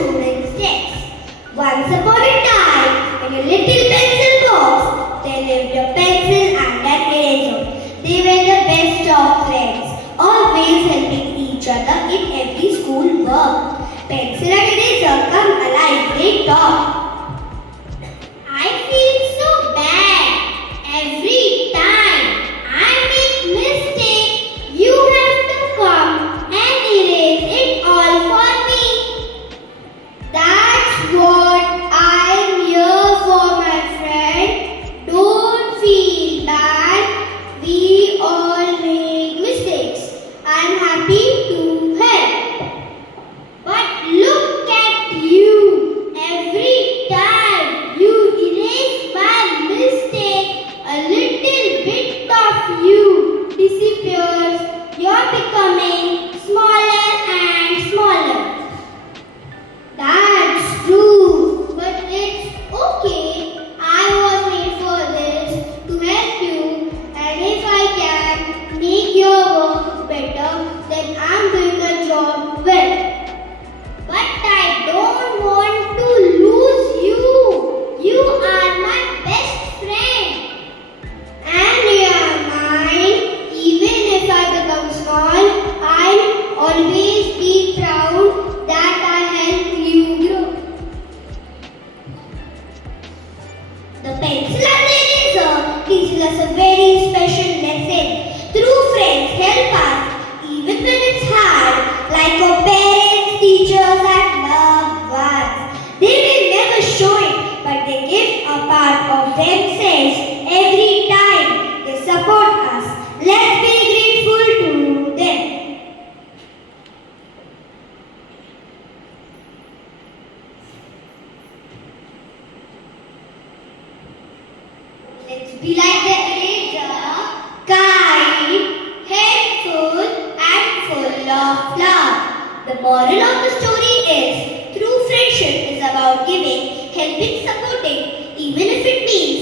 student's desk. Once upon a time, in a little pencil box, there lived a pencil and an eraser. They were the best of friends, always helping each other in every school work. Pencil and eraser come alive, they talk. I feel so bad every time I make mistake. You have to come and erase it all for me. That's what I'm here for, my friend. Don't feel bad. We all make mistakes. I'm happy to help. But look at you. Every time you erase my mistake, a little bit of you disappears. You're becoming smaller and smaller. That's true, but it's okay. I was made for this to help you, and if I can make your work better, then I'm doing my job well. But I don't want to lose you. You are my best friend. And you are mine. Even if I become small, I'll always be proud that I helped you grow. The pencil and the eraser teaches us a very special lesson. True friends help us even when it's hard, like our parents, teachers, and loved ones. They may never show it, but they give a part of themselves every time they support us. Let's be grateful to them. Let's be like the eraser, kind, helpful, and full of love. The moral of the story is true friendship is about giving, helping, supporting, even if it means